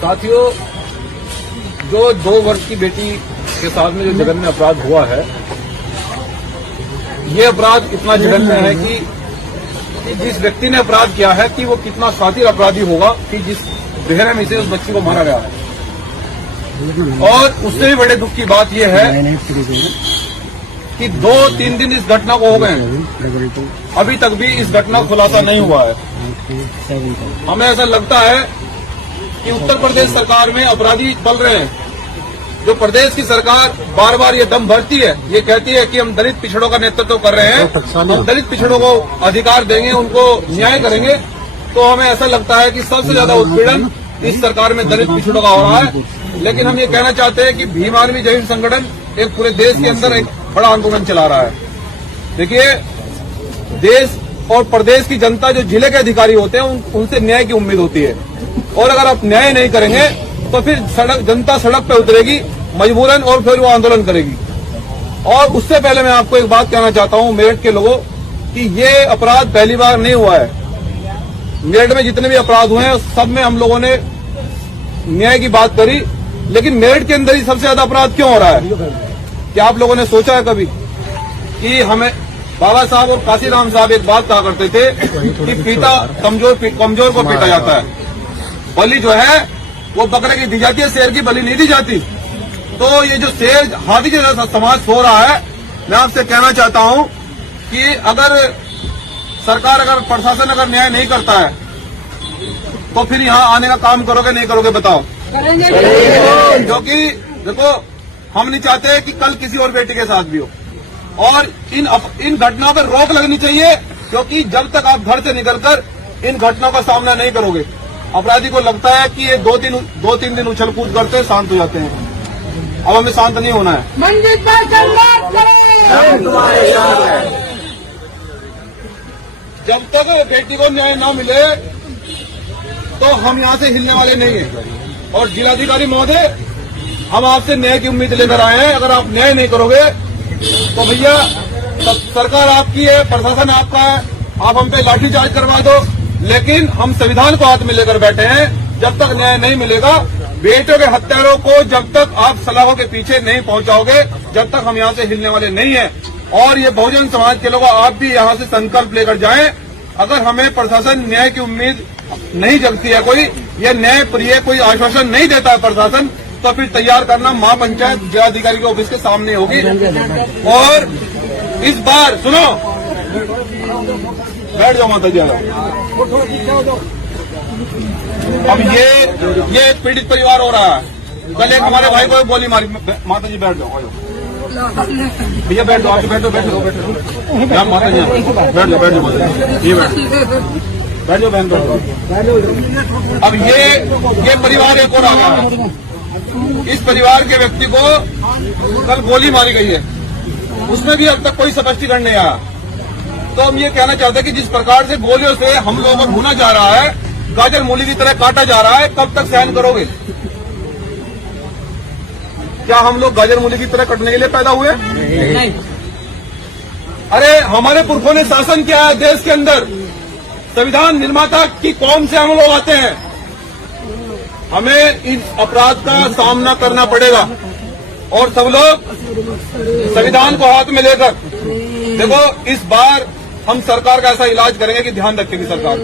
साथियों, जो 2 वर्ष की बेटी के साथ में जो जघन्य अपराध हुआ है, ये अपराध इतना जघन्य है कि जिस व्यक्ति ने अपराध किया है कि वो कितना शातिर अपराधी होगा कि जिस बेरहमी से उस बच्ची को मारा गया है। और उससे भी बड़े दुख की बात यह है कि 2-3 दिन इस घटना को हो गए हैं, अभी तक भी इस घटना का खुलासा नहीं हुआ है। हमें ऐसा लगता है कि उत्तर प्रदेश सरकार में अपराधी पल रहे हैं। जो प्रदेश की सरकार बार बार ये दम भरती है, ये कहती है कि हम दलित पिछड़ों का नेतृत्व कर रहे हैं, हम दलित पिछड़ों को अधिकार देंगे, उनको न्याय करेंगे, तो हमें ऐसा लगता है कि सबसे ज्यादा उत्पीड़न इस सरकार में दलित पिछड़ों का हो रहा है। लेकिन हम ये कहना चाहते हैं कि भीम आर्मी जय हिंद संगठन एक पूरे देश के अंदर एक बड़ा आंदोलन चला रहा है। देखिए, देश और प्रदेश की जनता जो जिले के अधिकारी होते हैं उनसे न्याय की उम्मीद होती है, और अगर आप न्याय नहीं करेंगे तो फिर जनता सड़क पर उतरेगी मजबूरन, और फिर वो आंदोलन करेगी। और उससे पहले मैं आपको एक बात कहना चाहता हूं मेरठ के लोगों कि ये अपराध पहली बार नहीं हुआ है। मेरठ में जितने भी अपराध हुए हैं सब में हम लोगों ने न्याय की बात करी, लेकिन मेरठ के अंदर ही सबसे ज्यादा अपराध क्यों हो रहा है? क्या आप लोगों ने सोचा है कभी कि हमें बाबा साहब और काशीराम साहब एक बात कहा करते थे कि पीता कमजोर को पीटा जाता है, बलि जो है वो बकरे की दी जाती है, शेर की बलि नहीं दी जाती। तो ये जो शेर हाथी जैसा समाज सो रहा है, मैं आपसे कहना चाहता हूं कि अगर सरकार, अगर प्रशासन अगर न्याय नहीं करता है तो फिर यहाँ आने का काम करोगे नहीं करोगे बताओ? क्योंकि देखो, हम नहीं चाहते कि कल किसी और बेटी के साथ भी हो, और इन घटनाओं पर रोक लगनी चाहिए, क्योंकि जब तक आप घर से निकलकर इन घटनाओं का सामना नहीं करोगे, अपराधी को लगता है कि ये 2-3 दिन उछल कूद करते हैं, शांत हो जाते हैं। अब हमें शांत नहीं होना है। जब तक बेटी को न्याय न मिले तो हम यहाँ से हिलने वाले नहीं हैं। और जिलाधिकारी महोदय, हम आपसे न्याय की उम्मीद लेकर आए हैं। अगर आप न्याय नहीं करोगे तो भैया सरकार आपकी है, प्रशासन आपका है, आप हम पे लाठीचार्ज करवा दो, लेकिन हम संविधान को हाथ में लेकर बैठे हैं। जब तक न्याय नहीं मिलेगा, बेटों के हत्यारों को जब तक आप सलाखों के पीछे नहीं पहुंचाओगे, जब तक हम यहाँ से हिलने वाले नहीं हैं। और ये बहुजन समाज के लोग, आप भी यहाँ से संकल्प लेकर जाएं। अगर हमें प्रशासन न्याय की उम्मीद नहीं जगती है, कोई ये न्याय प्रिय कोई आश्वासन नहीं देता है प्रशासन, तो फिर तैयार करना महापंचायत जिलाधिकारी के ऑफिस के सामने होगी। और इस बार सुनो, बैठ जाओ माता जी। अब ये एक पीड़ित परिवार हो रहा है। कल एक हमारे भाई को गोली मारी। माता जी बैठ जाओ, भैया बैठ जाओ, बैठो माता जी, बैठ जाओ ये बैठ जाओ बहन, बैठ जाओ। अब ये परिवार एक और आ गया है। इस परिवार के व्यक्ति को कल गोली मारी गई है, उसमें भी अब तक कोई स्पष्टीकरण नहीं आया। तो हम ये कहना चाहते हैं कि जिस प्रकार से गोलियों से हम लोगों को भूना जा रहा है, गाजर मूली की तरह काटा जा रहा है, कब तक सहन करोगे? क्या हम लोग गाजर मूली की तरह कटने के लिए पैदा हुए? नहीं। अरे हमारे पुरखों ने शासन किया है देश के अंदर, संविधान निर्माता की कौम से हम लोग आते हैं। हमें इस अपराध का सामना करना पड़ेगा, और सब लोग संविधान को हाथ में लेकर देखो, इस बार हम सरकार का ऐसा इलाज करेंगे कि ध्यान रखेगी सरकार।